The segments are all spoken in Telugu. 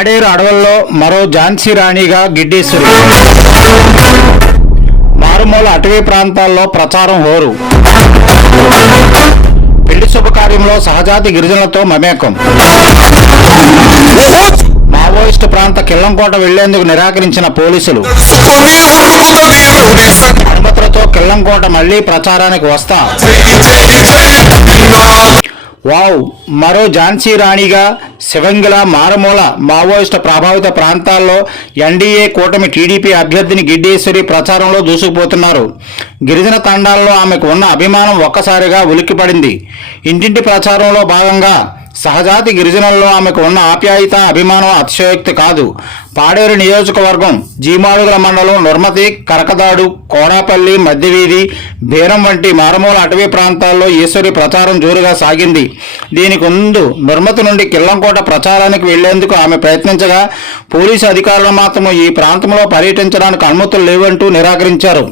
పాడేరు అడవుల్లో మరో ఝాన్సీ రాణిగా గిడ్డేశ్వరి. మారుమూల అటవీ ప్రాంతాల్లో ప్రచారం హోరు. పెళ్లి శుభకార్యంలో సహజాతి గిరిజనులతో మమేకం. మావోయిస్టు ప్రాంత కిల్లంకోట వెళ్లేందుకు నిరాకరించిన పోలీసులు. అనుమతులతో కిల్లంకోట మళ్లీ ప్రచారానికి వస్తా. వావ్, మరో ఝాన్సీ రాణిగా శివంగిల మారుమూల మావోయిస్టు ప్రభావిత ప్రాంతాల్లో ఎన్డీఏ కూటమి టీడీపీ అభ్యర్థిని గిడ్డేశ్వరి ప్రచారంలో దూసుకుపోతున్నారు. గిరిజన తండాల్లో ఆమెకు ఉన్న అభిమానం ఒక్కసారిగా ఉలిక్కిపడింది. ఇంటింటి ప్రచారంలో భాగంగా సహజాతి గిరిజనుల్లో ఆమెకు ఉన్న ఆప్యాయత, అభిమానం అతిశయోక్తి కాదు. పాడేరు నియోజకవర్గం జీమాడుగుల మండలం నుర్మతి, కరకదాడు, కోడాపల్లి, మధ్యవీధి, బేరం వంటి మారుమూల అటవీ ప్రాంతాల్లో ఈశ్వరి ప్రచారం జోరుగా సాగింది. దీనికి ముందు నుర్మతి నుండి కిల్లంకోట ప్రచారానికి వెళ్లేందుకు ఆమె ప్రయత్నించగా పోలీసు అధికారులు మాత్రం ఈ ప్రాంతంలో పర్యటించడానికి అనుమతులు లేవంటూ నిరాకరించారు.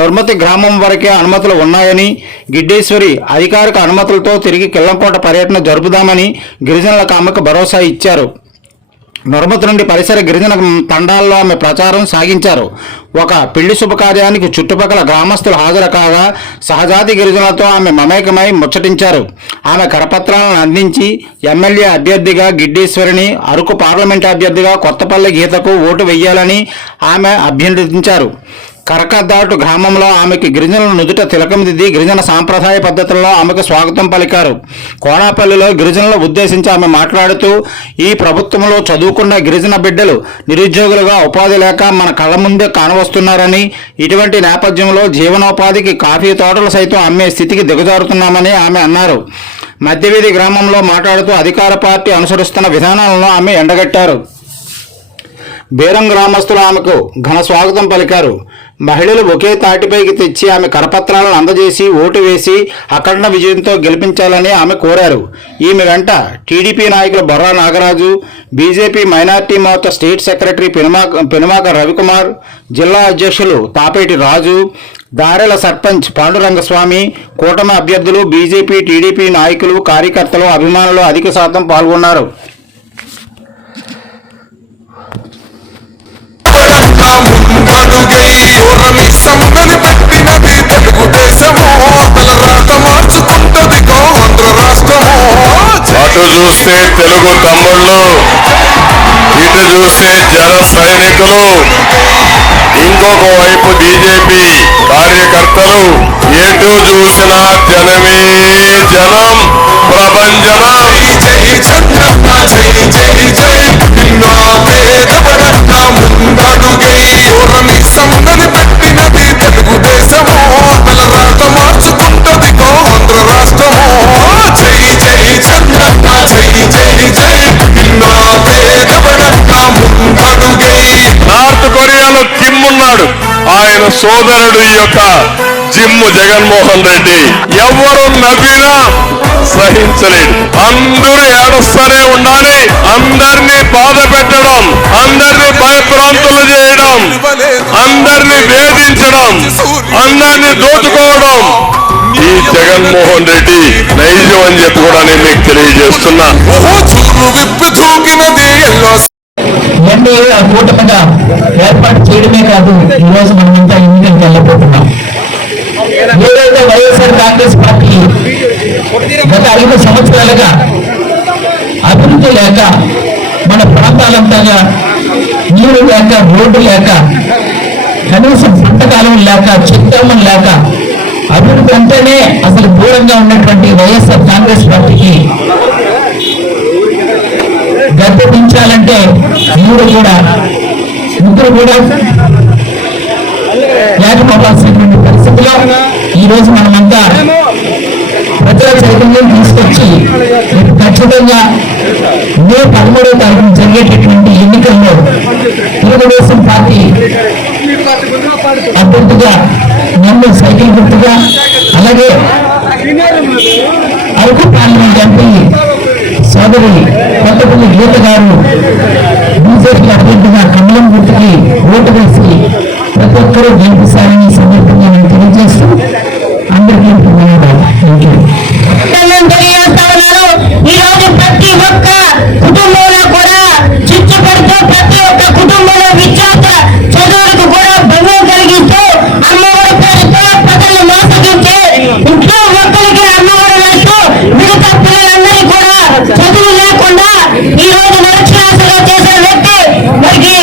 నుర్మతి గ్రామం వరకే అనుమతులు ఉన్నాయని, గిడ్డేశ్వరి అధికారిక అనుమతులతో తిరిగి కిల్లంకోట పర్యటన జరుపుదామని గిరిజనులకు ఆమెకు భరోసా ఇచ్చారు. నుర్మతి నుండి పరిసర గిరిజన తండాల్లో ఆమె ప్రచారం సాగించారు. ఒక పెళ్లి శుభకార్యానికి చుట్టుపక్కల గ్రామస్తులు హాజరు కాగా సహజాతి గిరిజనులతో ఆమె మమేకమై ముచ్చటించారు. ఆమె కరపత్రాలను అందించి ఎమ్మెల్యే అభ్యర్థిగా గిడ్డేశ్వరిని, అరకు పార్లమెంట్ అభ్యర్థిగా కొత్తపల్లి గీతకు ఓటు వెయ్యాలని ఆమె అభ్యర్థించారు. కరకదాటు గ్రామంలో ఆమెకి గిరిజనుల నుదుట తిలకం దిద్ది గిరిజన సాంప్రదాయ పద్ధతుల్లో ఆమెకు స్వాగతం పలికారు. కోడాపల్లిలో గిరిజనులు ఉద్దేశించి ఆమె మాట్లాడుతూ, ఈ ప్రభుత్వంలో చదువుకున్న గిరిజన బిడ్డలు నిరుద్యోగులుగా ఉపాధి లేక మన కళ్ళ ముందే కానవస్తున్నారని, ఇటువంటి నేపథ్యంలో జీవనోపాధికి కాఫీ తోటలు సైతం అమ్మే స్థితికి దిగజారుతున్నామని ఆమె అన్నారు. మధ్యవీధి గ్రామంలో మాట్లాడుతూ అధికార పార్టీ అనుసరిస్తున్న విధానాలను ఆమె ఎండగట్టారు. బేరం గ్రామస్తులు ఆమెకు ఘన స్వాగతం పలికారు. మహిళలు ఒకే తాటిపైకి తెచ్చి ఆమె కరపత్రాలను అందజేసి ఓటు వేసి అఖండ విజయంతో గెలిపించాలని ఆమె కోరారు. ఈమె వెంట టీడీపీ నాయకులు Borra Nagaraju, BJP minority Morcha state secretary Penumaka Ravikumar, జిల్లా అధ్యక్షులు తాపేటి రాజు, దారెల సర్పంచ్ పాండురంగస్వామి, కూటమి అభ్యర్థులు, బీజేపీ టీడీపీ నాయకులు, కార్యకర్తలు, అభిమానులు అధిక శాతం పాల్గొన్నారు. అటు చూస్తే తెలుగు తమ్ముళ్ళు, ఇటు చూస్తే జన సైనికులు, ఇంకొక వైపు బీజేపీ కార్యకర్తలు, ఎటు చూసినా జనమే జనం, ప్రభంజనం. నార్త్ కొరియాలో కిమ్ ఉన్నాడు, ఆయన సోదరుడు ఈ యొక్క జిమ్ము జగన్మోహన్ రెడ్డి. ఎవరు నవ్వినా సహించలేడు. అందరూ ఏడుస్తూనే ఉండాలి. అందరినీ బాధ పెట్టడం, అందరినీ భయభ్రాంతులు చేయడం, అందరినీ వేధించడం, అందరినీ దోచుకోవడం ఈ జగన్మోహన్ రెడ్డి నైజం అని చెప్పి కూడా నేను మీకు తెలియజేస్తున్నా. ఎన్డీఏ కూటమిగా ఏర్పాటు చేయడమే కాదు, ఈ రోజు మనమంతా ఎన్నికలకు వెళ్ళబోతున్నాం. ఏదైతే వైఎస్ఆర్ కాంగ్రెస్ పార్టీ గత 5 సంవత్సరాలుగా అభివృద్ధి లేక, మన ప్రాంతాలంతగా నీరు లేక, రోడ్డు లేక, కనీసం పంటకాలం లేక, చిత్తామం లేక, అభివృద్ధి అంటేనే అసలు దూరంగా ఉన్నటువంటి వైఎస్ఆర్ కాంగ్రెస్ పార్టీకి గద్దె దించాలంటే ముగ్గురు కూడా లేకపోవాల్సినటువంటి పరిస్థితిలో ఈ రోజు మనమంతా ప్రజా చైతన్యం తీసుకొచ్చి ఖచ్చితంగా మే 13వ తారీఖున జరిగేటటువంటి ఎన్నికల్లో తెలుగుదేశం పార్టీ అభ్యర్థిగా నన్ను సైకిల్ గుర్తుగా, అలాగే అరకు పార్లమెంట్ ఎంపీ సోదరి కొత్తపల్లి గీత గారు బీజేపీ అభ్యర్థిగా కమలం గుర్తుకి ఓటు వేసి ప్రతి ఒక్కరూ గెలిపిస్తారని సందర్భంగా నేను తెలియజేస్తూ అందరికీ తెలియజేస్తా ఉన్నాను. ఈ రోజు ప్రతి ఒక్క కుటుంబంలో కూడా చిచ్చుపడి ప్రతి ఒక్క కుటుంబంలో విద్యార్థుల చదువులకు కూడా భంగం కలిగిస్తూ అమ్మఒడి పేరుతో ప్రజలను మోసగించి ఇంట్లో ఒక్కరికి అమ్మఒడి వేస్తూ మిగతా పిల్లలందరినీ కూడా చదువు లేకుండా ఈ రోజు నిరక్షరాస్యులుగా చేసిన వ్యక్తి మనకి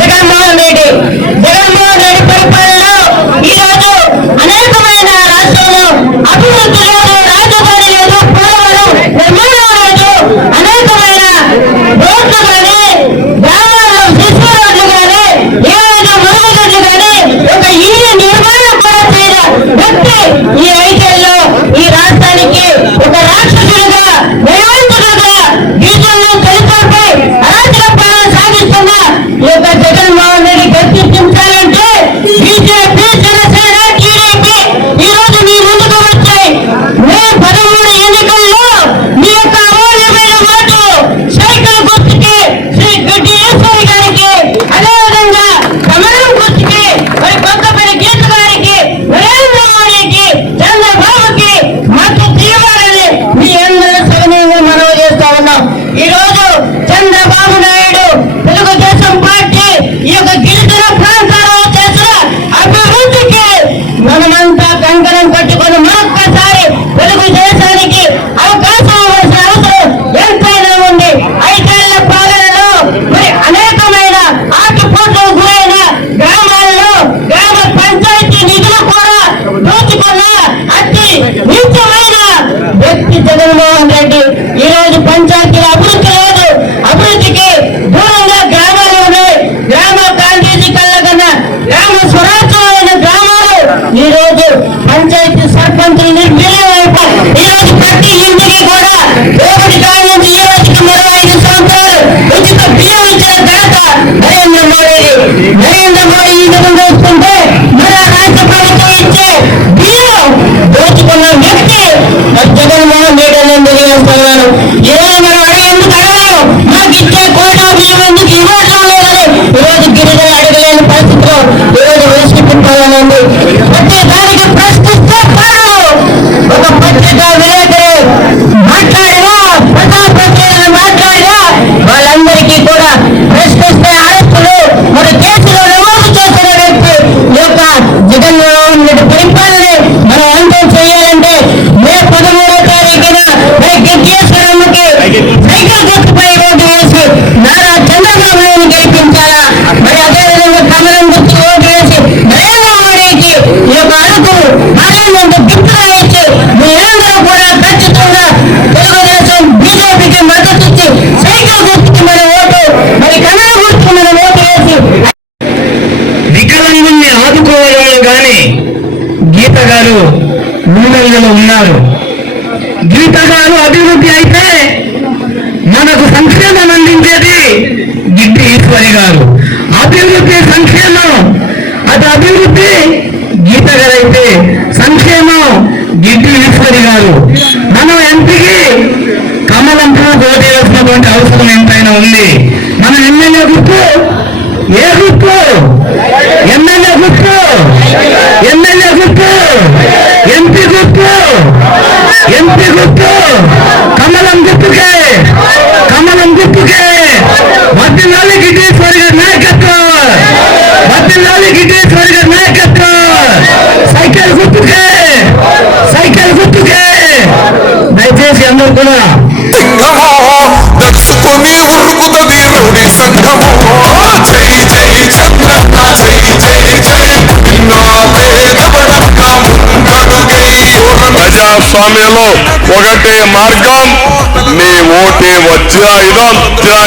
జగన్మోహన్ రెడ్డి. జగన్మోహన్ రెడ్డి పరిపాలనలో ఈ రోజు అనేకమైన రాష్ట్రంలో అభివృద్ధి లేదు, రాజధాని లేదు, పోలవరం నిర్మాణం లేదు, అనేకమైన రోడ్లు కానీ గ్రామాల్లో శిశు రోడ్లు కానీ ఏదైనా మరుగుదొడ్లు కానీ ఒక ఇల్లు నిర్మాణం కూడా చేయని వ్యక్తి ఈ ఐదేళ్లలో ఈ రాష్ట్రానికి ఒక రాక్షసులుగా నయవంతులుగా గీతల్లో దళితులపై అరాచక పాలన సాగిస్తున్న ఈ యొక్క జగన్మోహన్ రెడ్డి గర్తించాలంటే బీజేపీ, జనసేన, టీడీపీ ఈ రోజు మీ ముందుకు వచ్చాయి. మే 13 ఎన్నికల్లో మీ యొక్క అమూల్యమైన ఓటు సైకిల్ గుర్తుకి శ్రీ గడ్డి ఈశ్వరి గారికి, అదేవిధంగా కమలం గుర్తుకి మరి కొత్తపల్లి గీత గారికి, నరేంద్ర మోడీకి, చంద్రబాబుకి మద్దతు ఇవ్వాలని మీ అందరూ సవినయంగా మనవి చేస్తా ఉన్నాం. ఈ రోజు చంద్రబాబు నాయుడు తెలుగుదేశం పార్టీ ఈ యొక్క గిరిజన ప్రాంతాల్లో చేసిన అభివృద్ధికి మనమంతా కంకణం కట్టుకొని మరొక్కసారి తెలుగుదేశానికి అవకాశం ఇవ్వాల్సిన అవసరం ఎంతైనా ఉంది. 5 ఏళ్ల పాలనలో మరి అనేకమైన ఆటుపోట్లకు గురైన గ్రామాల్లో గ్రామ పంచాయతీ నిధులు కూడా దోచుకున్న అతి నీచమైన వ్యక్తి జగన్మోహన్ రెడ్డి. ఈ రోజు పంచాయతీల అభివృద్ధి లేదు, అభివృద్ధికి దూరంగా గ్రామాలు ఉన్నాయి. గ్రామ గాంధీజీ కళ్ళ కన్నా గ్రామ స్వరాజ్యమైన గ్రామాలు ఈ రోజు పంచాయతీ సర్పంచులు నిర్వీర్యం అయిపోయి ఈ రోజు ప్రతి ఇంటికి కూడా రేపటి కాలం నుంచి ఈ రోజుకి మరో 5 సంవత్సరాలు ఉచిత బియ్యం ఇచ్చిన ఘనత నరేంద్ర మోడీది. నరేంద్ర మోడీ ఈ విధంగా చూస్తుంటే మన రాష్ట్ర ప్రభుత్వం ఇచ్చే బియ్యం దోచుకున్న వ్యక్తి జగన్మోహన్ రెడ్డి అని తెలియజేస్తున్నాను. ఈరోజు మనం అడిగేందుకు అడగలేము, మాకు ఇచ్చే కోటా బియ్యం ఎందుకు ఇవ్వడం లేదని ఈరోజు గిరిజనులు అడగలేని పరిస్థితిలో ఈరోజు వైసీపీ పాలన ఉంది. ప్రతి దానికి ప్రశ్నిస్తే కాదు, ఒక పత్రికా విలేకరి మాట్లాడినా, ప్రజాప్రతినిధులు మాట్లాడినా వాళ్ళందరికీ కూడా ప్రశ్నిస్తే అరెస్టులు మరి కేసులు నమోదు చేసిన వ్యక్తి ఈ యొక్క జగన్మోహన్ రెడ్డి పరిపాలన మనం అంతం చేయాలంటే మే 13వ తారీఖున మరి గిరిజేశ్వరమ్మకి సైకిల్ గుర్తుపై ఓటు వేసి నారా చంద్రబాబు నాయుడు గెలిపించాలా, మరి అదేవిధంగా కమలం గుర్తు ఓటు వేసి నరేంద్ర మోడీకి ఈ యొక్క అరకు పార్లమెంట్ గిఫ్ట్గా ఇచ్చి మీరందరూ కూడా ఖచ్చితంగా తెలుగుదేశం బీజేపీకి మద్దతు ఇచ్చి సైకిల్ గుర్తుకి మన ఓటు, మరి కమలం గుర్తుకి మన ఓటు వేసి వికలాంగుల్ని ఆదుకోవడంలో కానీ గీత గారు ముందంజలో ఉన్నారు. గీత గారు అభివృద్ధి అయితే మనకు సంక్షేమం అందించేది గిడ్డి ఈశ్వరి గారు. అభివృద్ధి సంక్షేమం, అది అభివృద్ధి గీత గారు అయితే సంక్షేమం గిడ్డి ఈశ్వరి గారు. మనం ఎంపీకి కమలం పువ్వు ఓటేయాల్సినటువంటి అవసరం ఎంతైనా ఉంది. మన ఎమ్మెల్యే గుర్తు ఏ గుర్తు? ఎమ్మెల్యే గుర్తు, ఎమ్మెల్యే గుర్తు, ఎంపీ గుర్తు, ఎంపీ గుర్తు కమలం గుర్తుకే, కమలం గుర్తుకే. వర్ధిల్లాలి గిడ్డేశ్వరి గారి నాయకత్వం, వర్ధిల్లాలి గిడ్డేశ్వరి గారి నాయకత్వం. సైకిల్ గుర్తుకే, సైకిల్ గుర్తుకే. దయచేసి అందరూ కూడా దచ్చుకొని ఉరుకుతుంది రౌడీ సంఘము. జై జై చంద్రన్న, జై జై జై ప్రజాస్వామ్యంలో ఒకటే మార్గం, నీ ఓటే వజ్రాయుధం. జై